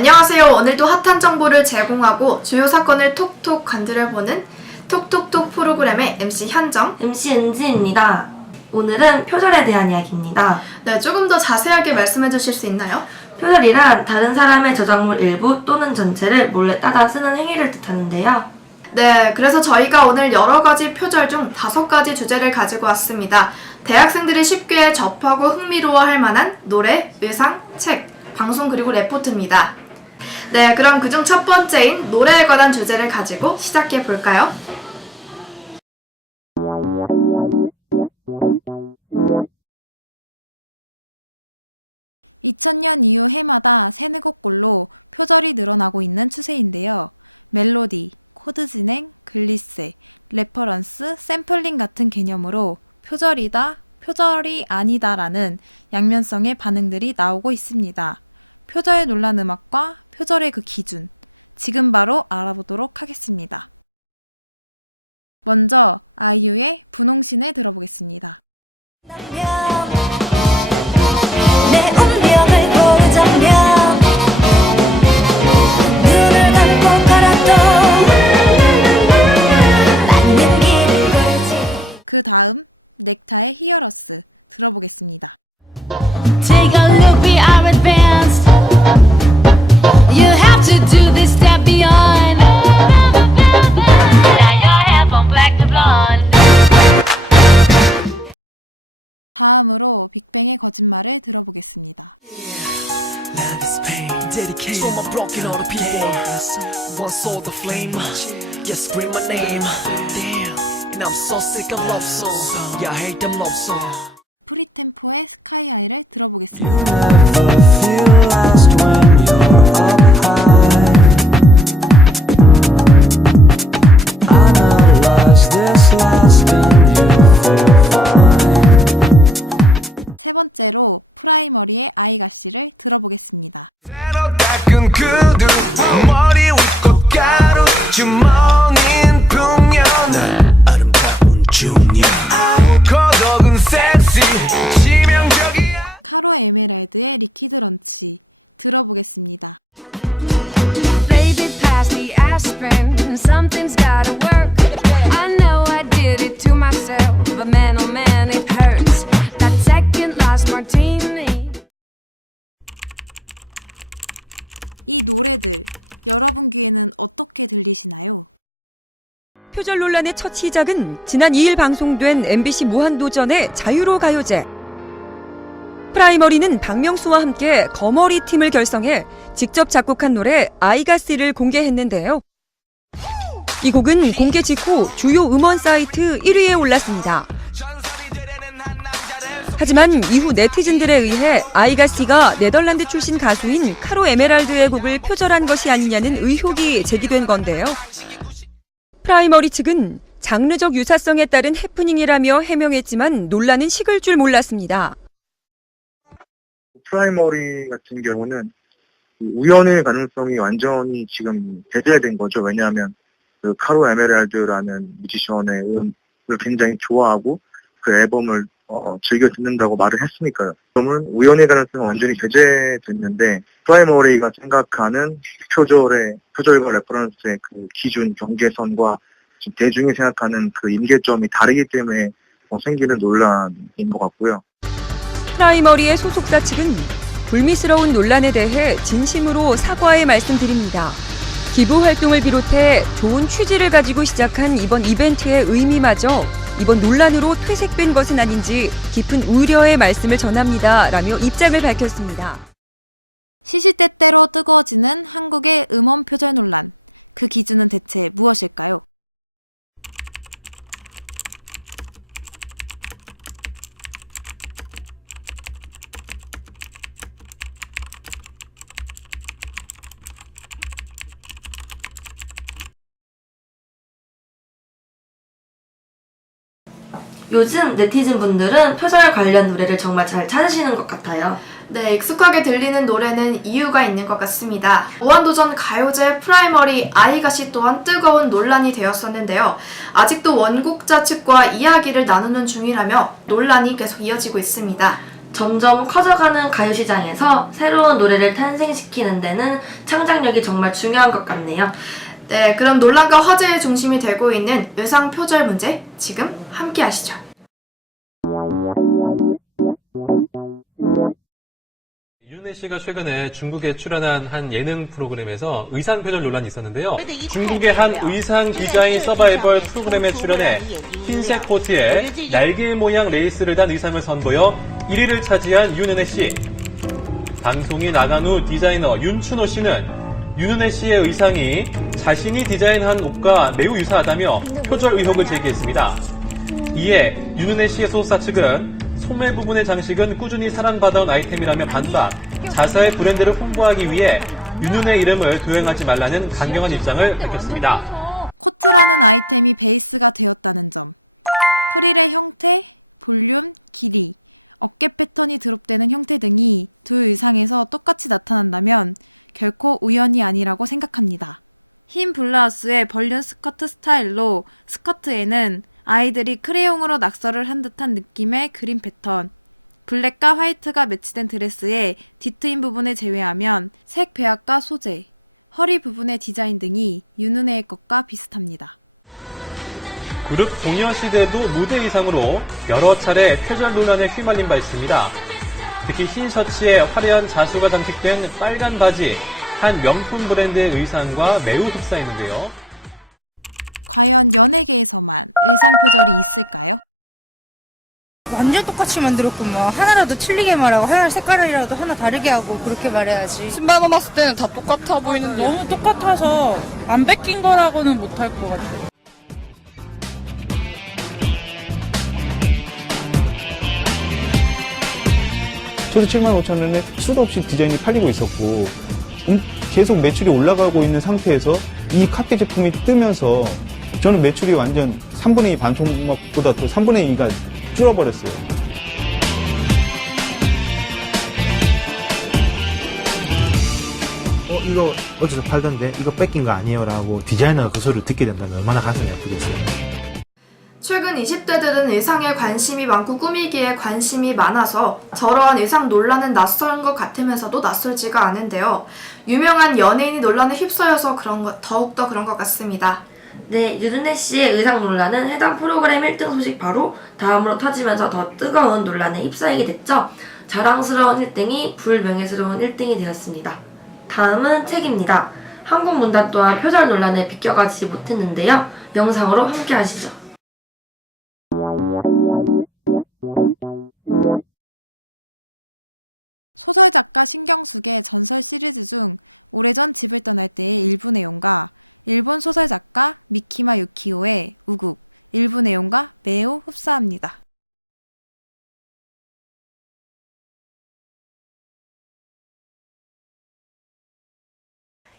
안녕하세요. 오늘도 핫한 정보를 제공하고 주요 사건을 톡톡 건드려보는 톡톡톡 프로그램의 MC 현정, MC 은지입니다. 오늘은 표절에 대한 이야기입니다. 네, 조금 더 자세하게 말씀해 주실 수 있나요? 표절이란 다른 사람의 저작물 일부 또는 전체를 몰래 따다 쓰는 행위를 뜻하는데요. 네, 그래서 저희가 오늘 여러 가지 표절 중 5가지 주제를 가지고 왔습니다. 대학생들이 쉽게 접하고 흥미로워할 만한 노래, 의상, 책, 방송 그리고 레포트입니다. 네, 그럼 그중 첫 번째인 노래에 관한 주제를 가지고 시작해 볼까요? 내 운명을 고르자면 눈을 감고 가라도 맞는 길을 걸지. Take a look, we are advanced. You have to do this step beyond. Now your hair from black to blonde. Love is pain, dedicated to my broken hearted people. One saw the flame, yeah, scream my name. Damn, and I'm so sick of love songs. Yeah, I hate them love songs. You never feel lost when you're up high. Analyze this last and you feel fine. 새로 닦은 구두 머리 윗꽃 가루 주머니인 풍년 난 아름다운 중년 거덕은 섹시 치명적이야. Baby, pass the aspirin. Something's gotta work. I know I did it to myself, but man, oh man, it hurts. That second last martini. 표절 논란의 첫 시작은 지난 2일 방송된 MBC 무한도전의 자유로 가요제. 프라이머리는 박명수와 함께 거머리 팀을 결성해 직접 작곡한 노래 아이가씨를 공개했는데요. 이 곡은 공개 직후 주요 음원 사이트 1위에 올랐습니다. 하지만 이후 네티즌들에 의해 아이가씨가 네덜란드 출신 가수인 카로 에메랄드의 곡을 표절한 것이 아니냐는 의혹이 제기된 건데요. 프라이머리 측은 장르적 유사성에 따른 해프닝이라며 해명했지만 논란은 식을 줄 몰랐습니다. 프라이머리 같은 경우는 우연의 가능성이 완전히 지금 배제된 거죠. 왜냐하면 그 카로 에메랄드라는 뮤지션의 음을 굉장히 좋아하고 그 앨범을 즐겨 듣는다고 말을 했으니까요. 그러면 우연의 가능성이 완전히 배제됐는데 프라이머리가 생각하는 표절과 레퍼런스의 그 기준 경계선과 지금 대중이 생각하는 그 임계점이 다르기 때문에 생기는 논란인 것 같고요. 프라이머리의 소속사 측은 불미스러운 논란에 대해 진심으로 사과의 말씀드립니다. 기부 활동을 비롯해 좋은 취지를 가지고 시작한 이번 이벤트의 의미마저 이번 논란으로 퇴색된 것은 아닌지 깊은 우려의 말씀을 전합니다. 라며 입장을 밝혔습니다. 요즘 네티즌 분들은 표절 관련 노래를 정말 잘 찾으시는 것 같아요. 네, 익숙하게 들리는 노래는 이유가 있는 것 같습니다. 무한도전 가요제 프라이머리 아이가씨 또한 뜨거운 논란이 되었었는데요. 아직도 원곡자 측과 이야기를 나누는 중이라며 논란이 계속 이어지고 있습니다. 점점 커져가는 가요시장에서 새로운 노래를 탄생시키는 데는 창작력이 정말 중요한 것 같네요. 네, 그럼 논란과 화제의 중심이 되고 있는 의상 표절 문제 지금 함께 하시죠. 윤은혜 씨가 최근에 중국에 출연한 한 예능 프로그램에서 의상 표절 논란이 있었는데요. 중국의 한 의상 디자인 서바이벌 프로그램에 출연해 흰색 코트에 날개 모양 레이스를 단 의상을 선보여 1위를 차지한 윤은혜 씨. 방송이 나간 후 디자이너 윤춘호 씨는 윤은혜 씨의 의상이 자신이 디자인한 옷과 매우 유사하다며 표절 의혹을 제기했습니다. 이에 윤은혜 씨의 소속사 측은 소매 부분의 장식은 꾸준히 사랑받아온 아이템이라며 반박, 자사의 브랜드를 홍보하기 위해 윤은혜 이름을 도용하지 말라는 강경한 입장을 밝혔습니다. 그룹 동여시대도 무대 의상으로 여러 차례 표절 논란에 휘말린 바 있습니다. 특히 흰 셔츠에 화려한 자수가 장식된 빨간 바지, 한 명품 브랜드의 의상과 매우 흡사했는데요. 완전 똑같이 만들었구만. 하나라도 틀리게 말하고 하나 색깔이라도 하나 다르게 하고 그렇게 말해야지. 신발만 봤을 때는 다 똑같아 보이는데 너무 똑같아서 안 뺏긴 거라고는 못할 것 같아. 저도 75,000원에 수도 없이 디자인이 팔리고 있었고 계속 매출이 올라가고 있는 상태에서 이 카페 제품이 뜨면서 저는 매출이 완전 3분의 2 반토막보다 더 3분의 2가 줄어버렸어요. 이거 어디서 팔던데 이거 뺏긴 거 아니에요? 라고 디자이너가 그 소리를 듣게 된다면 얼마나 가슴이 아프겠어요. 최근 20대들은 의상에 관심이 많고 꾸미기에 관심이 많아서 저러한 의상 논란은 낯선 것 같으면서도 낯설지가 않은데요. 유명한 연예인이 논란에 휩싸여서 더욱더 그런 것 같습니다. 네, 윤은혜 씨의 의상 논란은 해당 프로그램 1등 소식 바로 다음으로 터지면서 더 뜨거운 논란에 휩싸이게 됐죠. 자랑스러운 1등이 불명예스러운 1등이 되었습니다. 다음은 책입니다. 한국 문단 또한 표절 논란에 비껴가지 못했는데요. 영상으로 함께 하시죠.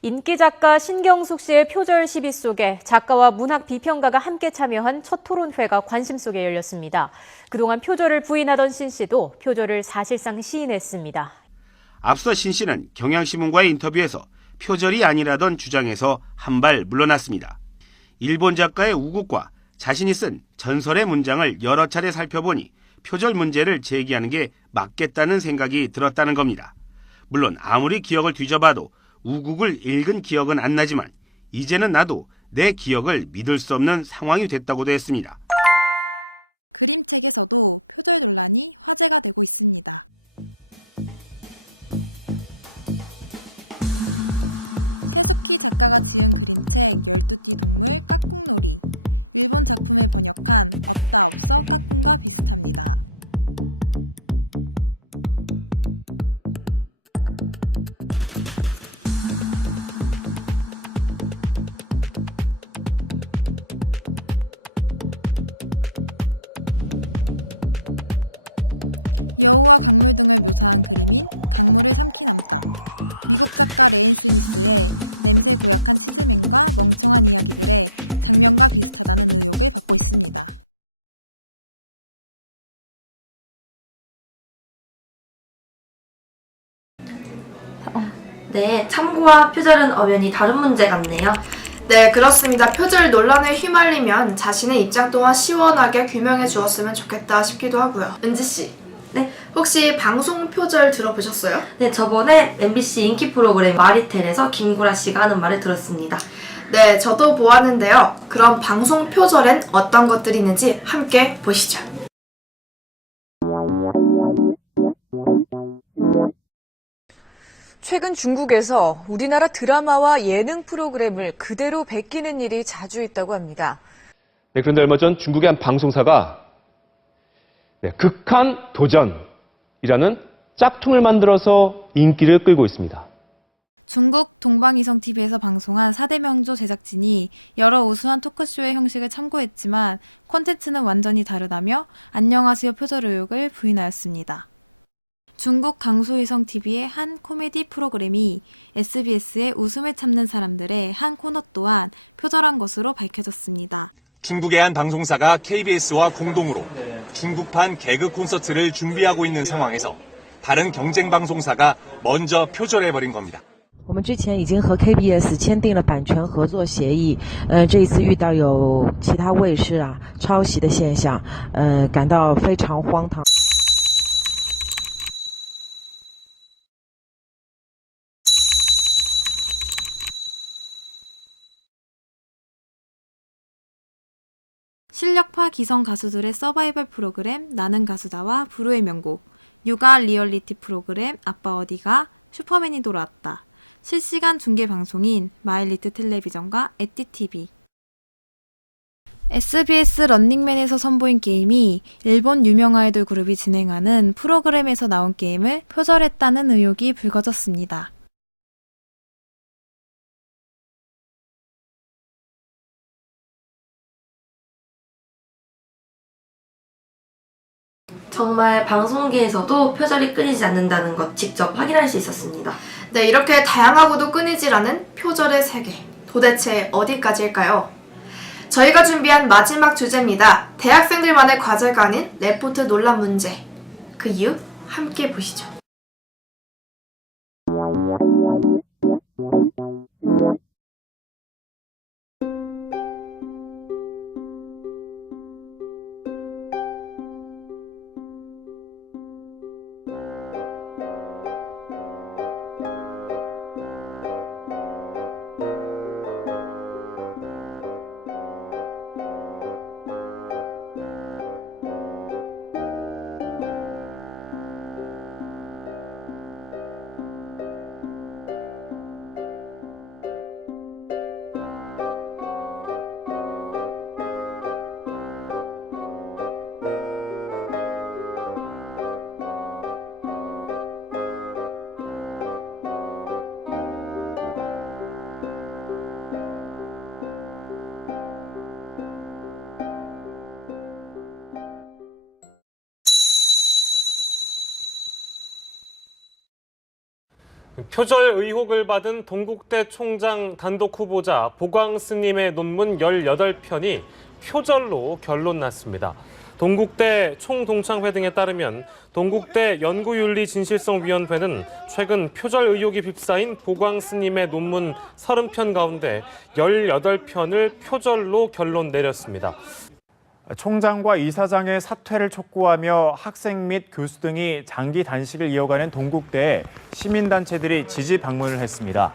인기 작가 신경숙 씨의 표절 시비 속에 작가와 문학 비평가가 함께 참여한 첫 토론회가 관심 속에 열렸습니다. 그동안 표절을 부인하던 신 씨도 표절을 사실상 시인했습니다. 앞서 신 씨는 경향신문과의 인터뷰에서 표절이 아니라던 주장에서 한 발 물러났습니다. 일본 작가의 우국과 자신이 쓴 전설의 문장을 여러 차례 살펴보니 표절 문제를 제기하는 게 맞겠다는 생각이 들었다는 겁니다. 물론 아무리 기억을 뒤져봐도 우국을 읽은 기억은 안 나지만 이제는 나도 내 기억을 믿을 수 없는 상황이 됐다고도 했습니다. 네, 참고와 표절은 엄연히 다른 문제 같네요. 네, 그렇습니다. 표절 논란에 휘말리면 자신의 입장 또한 시원하게 규명해 주었으면 좋겠다 싶기도 하고요. 은지씨. 네. 혹시 방송 표절 들어보셨어요? 네, 저번에 MBC 인기 프로그램 마리텔에서 김구라 씨가 하는 말을 들었습니다. 네, 저도 보았는데요. 그럼 방송 표절엔 어떤 것들이 있는지 함께 보시죠. 최근 중국에서 우리나라 드라마와 예능 프로그램을 그대로 베끼는 일이 자주 있다고 합니다. 네, 그런데 얼마 전 중국의 한 방송사가 극한 도전이라는 짝퉁을 만들어서 인기를 끌고 있습니다. 중국의 한 방송사가 KBS와 공동으로 중국판 개그 콘서트를 준비하고 있는 상황에서 다른 경쟁 방송사가 먼저 표절해버린 겁니다. 我们之前已经和 KBS 签订了版权合作协议，这一次遇到有其他卫视抄袭的现象，感到非常荒唐。 정말 방송계에서도 표절이 끊이지 않는다는 것 직접 확인할 수 있었습니다. 네, 이렇게 다양하고도 끊이질 않은 표절의 세계. 도대체 어디까지일까요? 저희가 준비한 마지막 주제입니다. 대학생들만의 과제가 아닌 레포트 논란 문제. 그 이유 함께 보시죠. 표절 의혹을 받은 동국대 총장 단독 후보자 보광스님의 논문 18편이 표절로 결론났습니다. 동국대 총동창회 등에 따르면 동국대 연구윤리진실성위원회는 최근 표절 의혹이 휩싸인 보광스님의 논문 30편 가운데 18편을 표절로 결론 내렸습니다. 총장과 이사장의 사퇴를 촉구하며 학생 및 교수 등이 장기 단식을 이어가는 동국대에 시민단체들이 지지 방문을 했습니다.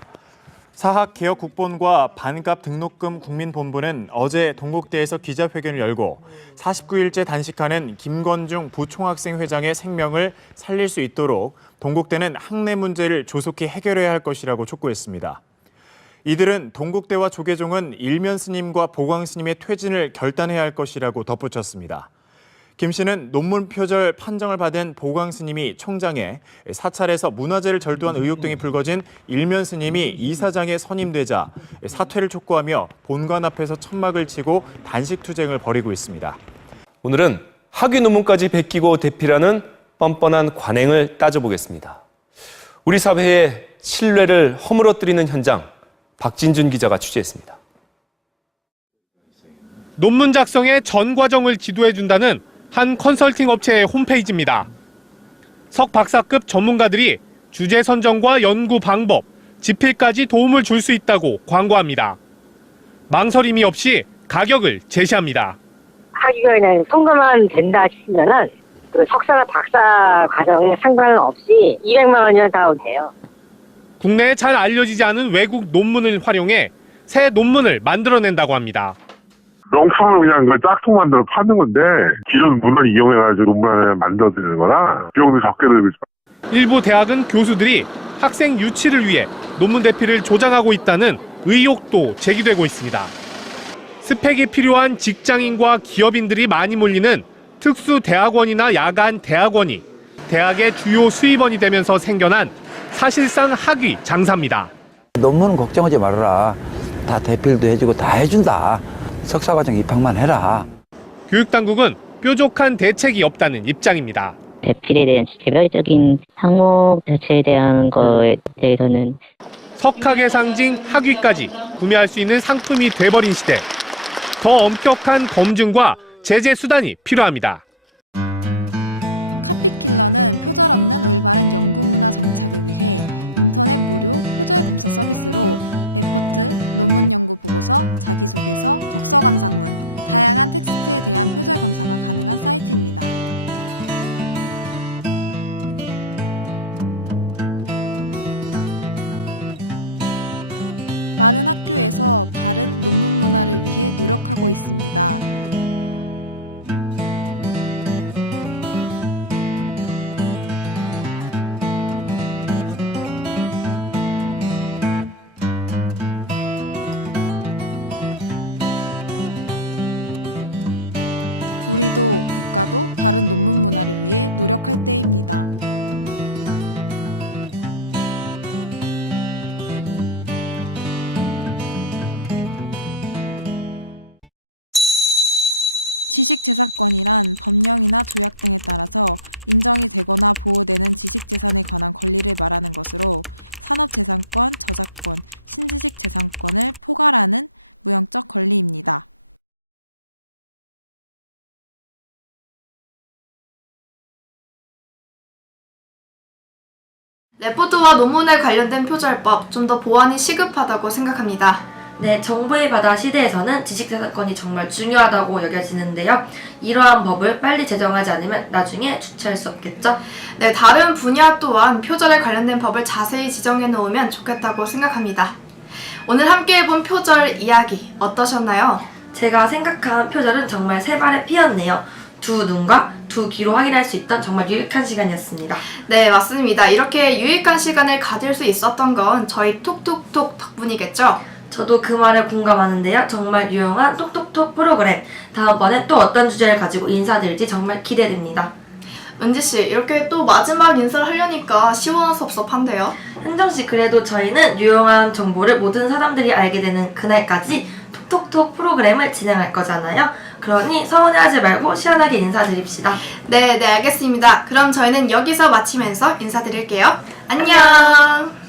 사학개혁국본과 반값 등록금 국민본부는 어제 동국대에서 기자회견을 열고 49일째 단식하는 김건중 부총학생회장의 생명을 살릴 수 있도록 동국대는 학내 문제를 조속히 해결해야 할 것이라고 촉구했습니다. 이들은 동국대와 조계종은 일면 스님과 보광 스님의 퇴진을 결단해야 할 것이라고 덧붙였습니다. 김 씨는 논문 표절 판정을 받은 보광 스님이 총장에 사찰에서 문화재를 절도한 의혹 등이 불거진 일면 스님이 이사장에 선임되자 사퇴를 촉구하며 본관 앞에서 천막을 치고 단식 투쟁을 벌이고 있습니다. 오늘은 학위 논문까지 베끼고 대필하는 뻔뻔한 관행을 따져보겠습니다. 우리 사회의 신뢰를 허물어뜨리는 현장, 박진준 기자가 취재했습니다. 논문 작성의 전 과정을 지도해준다는 한 컨설팅 업체의 홈페이지입니다. 석 박사급 전문가들이 주제 선정과 연구 방법, 집필까지 도움을 줄 수 있다고 광고합니다. 망설임이 없이 가격을 제시합니다. 학위가 그냥 통과만 된다 싶으면은 그 석사나 박사 과정에 상관없이 200만 원이면 다 돼요. 국내에 잘 알려지지 않은 외국 논문을 활용해 새 논문을 만들어낸다고 합니다. 명품을 그냥 그 짝퉁 만들어 파는 건데 기존 문헌 이용해가지고 논문을 만들어드리는 거라 비용도 적게 들고 있어요. 일부 대학은 교수들이 학생 유치를 위해 논문 대피를 조장하고 있다는 의혹도 제기되고 있습니다. 스펙이 필요한 직장인과 기업인들이 많이 몰리는 특수대학원이나 야간 대학원이 대학의 주요 수입원이 되면서 생겨난 사실상 학위 장사입니다. 논문은 걱정하지 말아라. 다 대필도 해주고 다 해준다. 석사과정 입학만 해라. 교육당국은 뾰족한 대책이 없다는 입장입니다. 대필에 대한 개별적인 항목 자체에 대한 거에 대해서는 석학의 상징 학위까지 구매할 수 있는 상품이 돼버린 시대. 더 엄격한 검증과 제재 수단이 필요합니다. 레포트와 논문에 관련된 표절법 좀 더 보완이 시급하다고 생각합니다. 네, 정보의 바다 시대에서는 지식재산권이 정말 중요하다고 여겨지는데요. 이러한 법을 빨리 제정하지 않으면 나중에 주체할 수 없겠죠? 네, 다른 분야 또한 표절에 관련된 법을 자세히 지정해 놓으면 좋겠다고 생각합니다. 오늘 함께 해본 표절 이야기 어떠셨나요? 제가 생각한 표절은 정말 세 발의 피였네요. 두 눈과 두 귀로 확인할 수 있던 정말 유익한 시간이었습니다. 네, 맞습니다. 이렇게 유익한 시간을 가질 수 있었던 건 저희 톡톡톡 덕분이겠죠? 저도 그 말에 공감하는데요. 정말 유용한 톡톡톡 프로그램. 다음번에 또 어떤 주제를 가지고 인사드릴지 정말 기대됩니다. 은지씨, 이렇게 또 마지막 인사를 하려니까 시원섭섭한데요? 현정씨, 그래도 저희는 유용한 정보를 모든 사람들이 알게 되는 그날까지 톡톡톡 프로그램을 진행할 거잖아요. 그러니 서운해하지 말고 시원하게 인사드립시다. 네, 알겠습니다. 그럼 저희는 여기서 마치면서 인사드릴게요. 안녕!